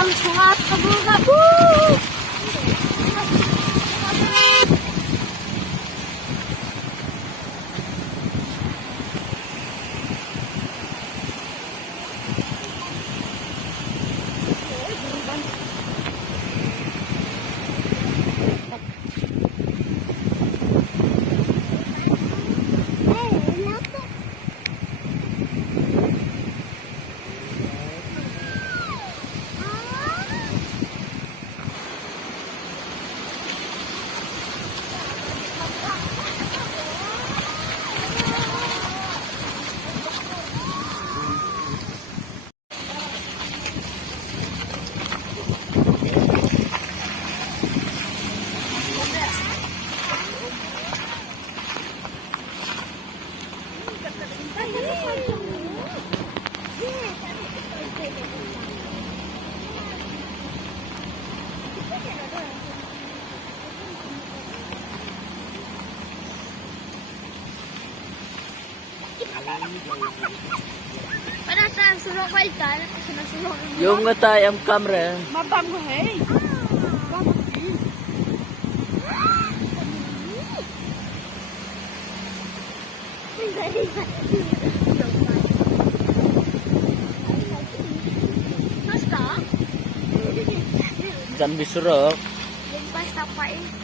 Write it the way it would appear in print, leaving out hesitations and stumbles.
ang sungat kabunga. Woo! Para sa sulong kwalta, sinasulong. Yung nga tayo ang camera. Mabam ko, hey. Basta? Kan bisurok. Basta pa eh.